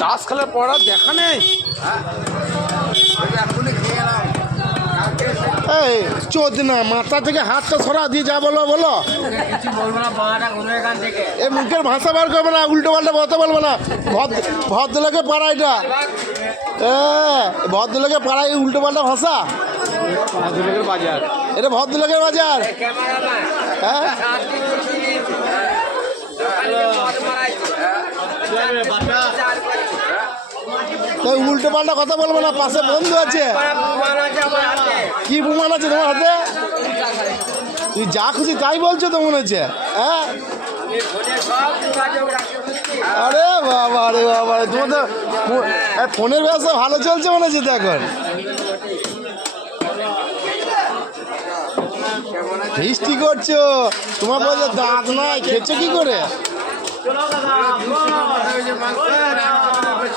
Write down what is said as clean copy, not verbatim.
তাস খেলার পড়া দেখা নেই। এই চোদ না, মাথা থেকে হাতটা সরা দিয়ে যা বলো বলো। এই মুখের ভাষা বার করবে না, উল্টো পাল্টা কথা বলবে না। ভদ্রলোকে পাড়া এটা, ভদ্রলোকে পাড়ায় উল্টো পাল্টা ভাষা। ভদ্রলোকের বাজার, এটা ভদ্রলোকের বাজার। হ্যাঁ উল্টো পাল্টা কথা বলবো না, পাশে বন্ধু আছে। কি প্রমাণ আছে তোমার হাতে? তুই যা খুশি তাই বলছো তো মনে হচ্ছে। হ্যাঁ আরে বাবা, আরে বাবা, তোমার তো ফোনের ব্যবসা ভালো চলছে মনে হচ্ছে তো এখন। ফিস্টি করছো, তোমার বলছে দাঁত নাই, খেয়েছো কি করে?